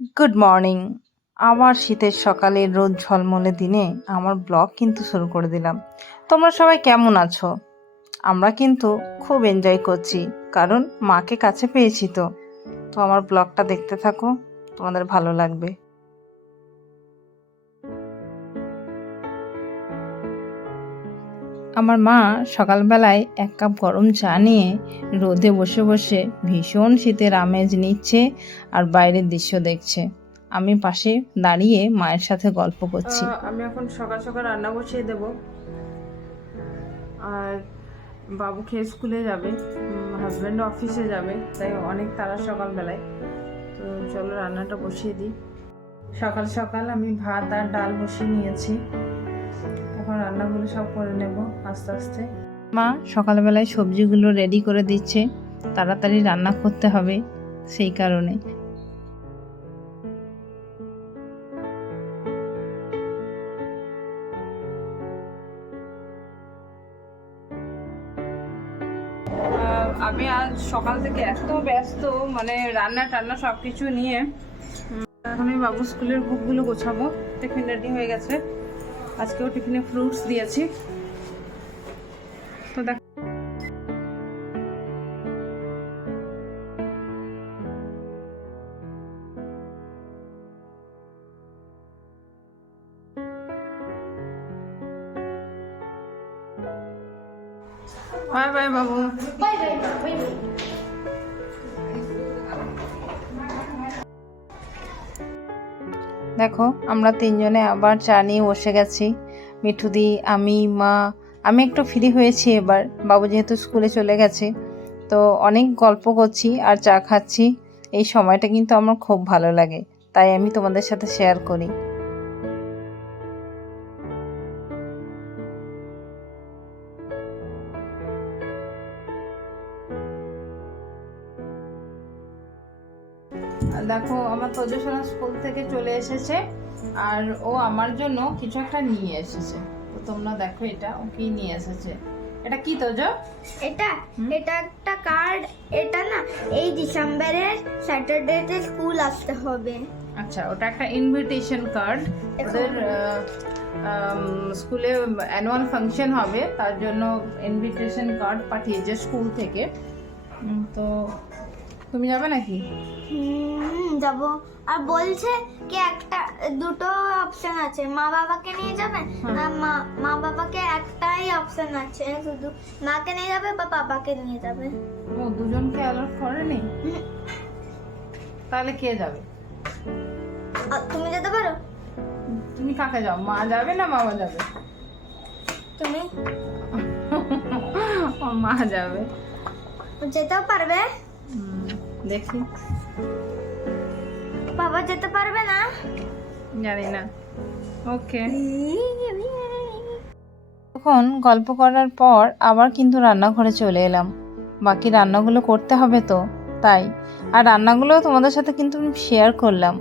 Good morning. আবার শীতের সকালে রোদ ঝলমলে দিনে আমার ব্লগ কিন্তু শুরু করে দিলাম। তোমরা সবাই কেমন আছো? আমরা কিন্তু খুব এনজয় করছি, কারণ মাকে কাছে পেয়েছি। তো তো আমার ব্লগটা দেখতে থাকো, তোমাদের ভালো লাগবে। আমার মা সকালবেলায় এক কাপ গরম চা নিয়ে রোদে বসে বসে ভীষণ শীতের আমেজ নিচ্ছে আর বাইরের দৃশ্য দেখছে। আমি পাশে দাঁড়িয়ে মায়ের সাথে গল্প করছি। আমি এখন সকাল সকাল রান্না বসিয়ে দেব, আর বাবু খেয়ে স্কুলে যাবে, হাজব্যান্ড অফিসে যাবে, তাই অনেক তাড়া সকালবেলায়। তো চলো রান্নাটা বসিয়ে দিই। সকাল সকাল আমি ভাত আর ডাল বসিয়ে নিয়েছি, এখন রান্নাগুলো সব করে নেব আস্তে আস্তে। মা সকালবেলায় সবজিগুলো রেডি করে দিচ্ছে, তাড়াতাড়ি রান্না করতে হবে সেই কারণে। আমি আজ সকাল থেকে এত ব্যস্ত, মানে রান্না টান্না সব কিছু নিয়ে। এখন আমি বাবু স্কুলের বুকগুলো গোছাবো। টিফিন রেডি হয়ে গেছে, আজকেও টিফিনে ফ্রুটস দিয়েছি। তো দেখ, বাই বাই বাবু। দেখো আমরা তিনজনে আবার চা নিয়ে বসে গেছি, মিঠুদি, আমি, মা। আমি একটু ফ্রি হয়েছি এবার, বাবু যেহেতু স্কুলে চলে গেছে। তো অনেক গল্প করছি আর চা খাচ্ছি। এই সময়টা কিন্তু আমার খুব ভালো লাগে, তাই আমি তোমাদের সাথে শেয়ার করি। দেখো আমার তোজসোনা স্কুল থেকে চলে এসেছে, আর ও আমার জন্য কিছু একটা নিয়ে এসেছে। তো তোমরা দেখো এটা ও কি নিয়ে এসেছে। এটা কি তোজো? এটা এটা একটা কার্ড। এটা না এই ডিসেম্বরের স্যাটারডেতে স্কুল আসতে হবে। আচ্ছা, ওটা একটা ইনভিটেশন কার্ড। ওদের স্কুলে অ্যানুয়াল ফাংশন হবে, তার জন্য ইনভিটেশন কার্ড পাঠিয়েছে স্কুল থেকে। তো তুমি যাবে নাকি? যাব। আর বলছে কি দুটো অপশন আছে, মা বাবাকে নিয়ে যাবে না মা বাবাকে একটাই অপশন আছে, শুধু মাকে নিয়ে যাবে বা বাবাকে নিয়ে যাবে। ও দুজনকে অ্যালাউ করেনি? তাহলে কে যাবে? তুমি যেতে পারো। তুমি কাকে যাও, মা যাবে না বাবা যাবে? তুমি। ও মা যাবে। যেতেও পারবে। দেখি। বাবা যেতে পারবে না? জানি না। ওকে। তখন গল্প করার পর আবার কিন্তু রান্নাঘরে চলে এলাম। বাকি রান্নাগুলো করতে হবে তো, তাই। আর রান্নাগুলো তোমাদের সাথে কিন্তু আমি শেয়ার করলাম।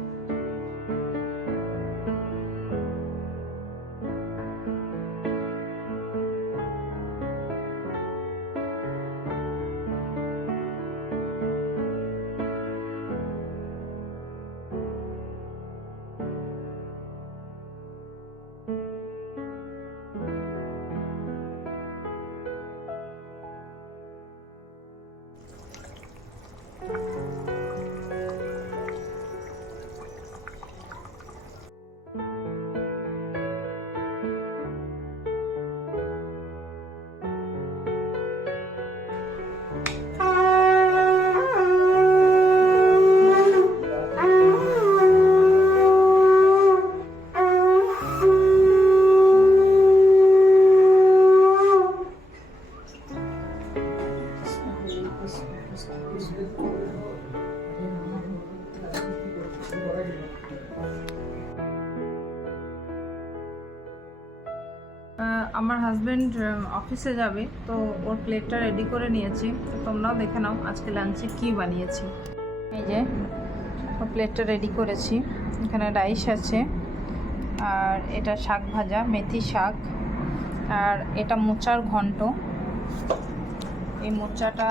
আমার হাজব্যান্ড অফিসে যাবে, তো ওর প্লেটটা রেডি করে নিয়েছি। তো তোমরাও দেখে নাও আজকে লাঞ্চে কি বানিয়েছি। এই যে ওর প্লেটটা রেডি করেছি, এখানে রাইস আছে, আর এটা শাক ভাজা, মেথি শাক, আর এটা মোচার ঘন্ট। এই মোচাটা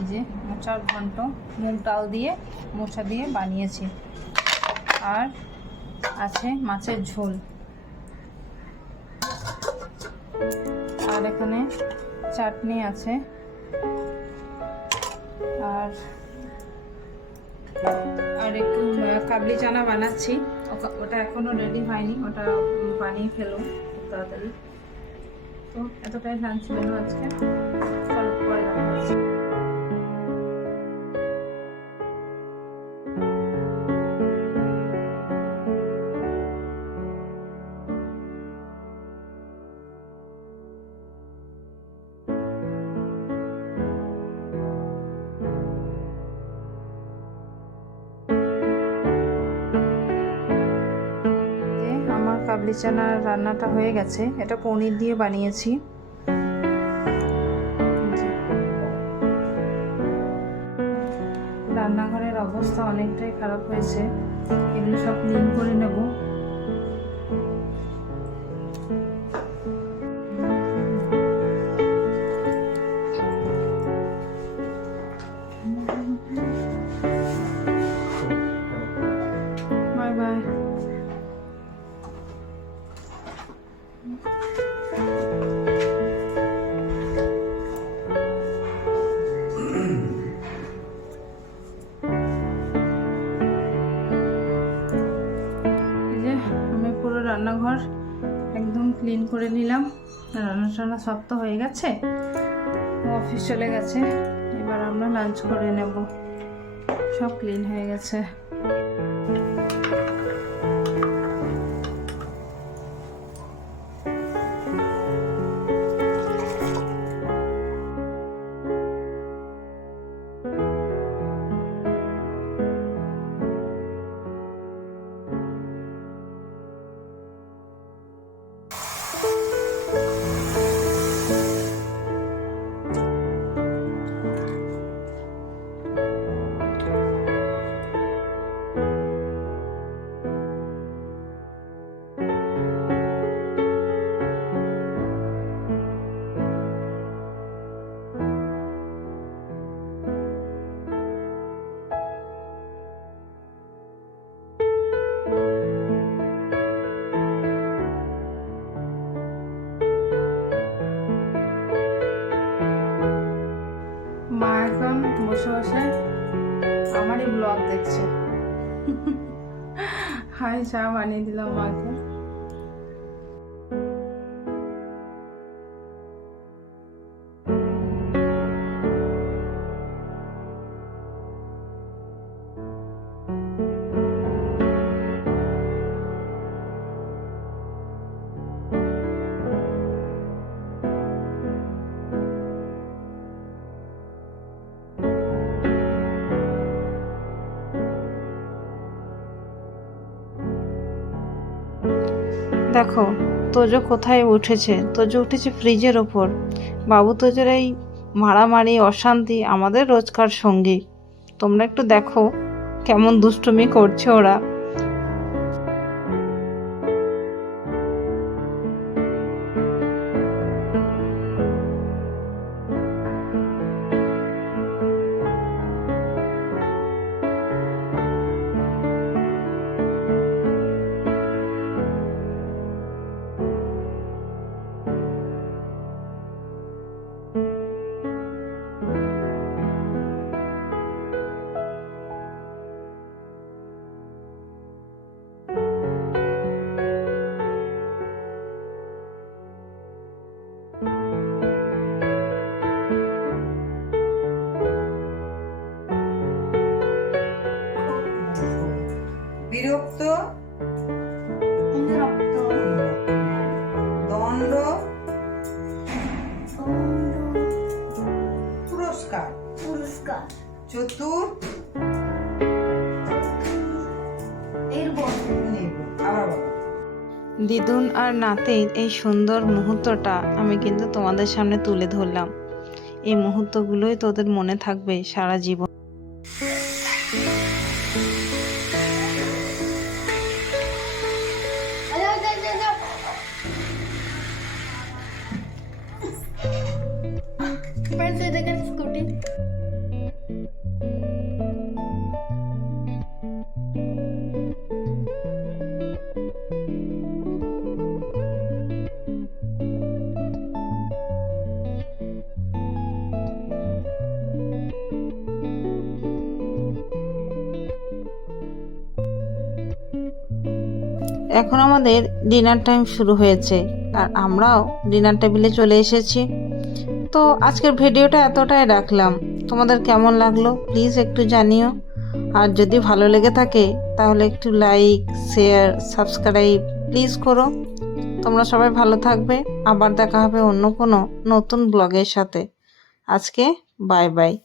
এই যে মোচার ঘন্ট মুগ ডাল দিয়ে মোচা দিয়ে বানিয়েছি, আর আছে মাছের ঝোল, আর এখানে চাটনি আছে, আর একটু কাবলি চানা বানাচ্ছি, ওটা এখনো রেডি হয়নি, ওটা বানিয়ে ফেলো খুব তাড়াতাড়ি। তো এতটাই লাঞ্চ মেনু আজকে, চলো পরে দেখা হচ্ছে। আমার কাবলি চানার রান্নাটা হয়ে গেছে, এটা পনির দিয়ে বানিয়েছি। রান্নাঘরের অবস্থা অনেকটাই খারাপ হয়েছে, এগুলো সব ক্লিন করে নেব। Bye bye. আমি পুরো রান্নাঘর একদম ক্লিন করে নিলাম, রান্না টান্না সব তো হয়ে গেছে, অফিস চলে গেছে, এবার আমরা লাঞ্চ করে নেব, সব ক্লিন হয়ে গেছে। মা এখন বসে বসে আমারই ব্লগ দেখছে। হাই, চা বানিয়ে দিলাম মাকে। দেখো তোজো কোথায় উঠেছে, তোজো উঠেছে ফ্রিজের ওপর। বাবু তোজোর এই মারামারি অশান্তি আমাদের রোজকার সঙ্গী। তোমরা একটু দেখো কেমন দুষ্টুমি করছে ওরা। বিরক্ত, বিরক্ত, দণ্ড, পুরস্কার, পুরস্কার, চতুর, আবার বলো। দিদুন আর নাতির এই সুন্দর মুহূর্তটা আমি কিন্তু তোমাদের সামনে তুলে ধরলাম। এই মুহূর্তগুলোই তোদের মনে থাকবে সারা জীবন। फ्रेंड्स ये देखें स्कूटी। এখন আমাদের ডিনার টাইম শুরু হয়েছে আর আমরাও ডিনার টেবিলে চলে এসেছি। তো আজকের ভিডিওটা এতটাই রাখলাম। তোমাদের কেমন লাগলো প্লিজ একটু জানিও। আর যদি ভালো লেগে থাকে তাহলে একটু লাইক, শেয়ার, সাবস্ক্রাইব প্লিজ করো। তোমরা সবাই ভালো থাকবে। আবার দেখা হবে অন্য কোনো নতুন ব্লগের সাথে। আজকে বাই বাই।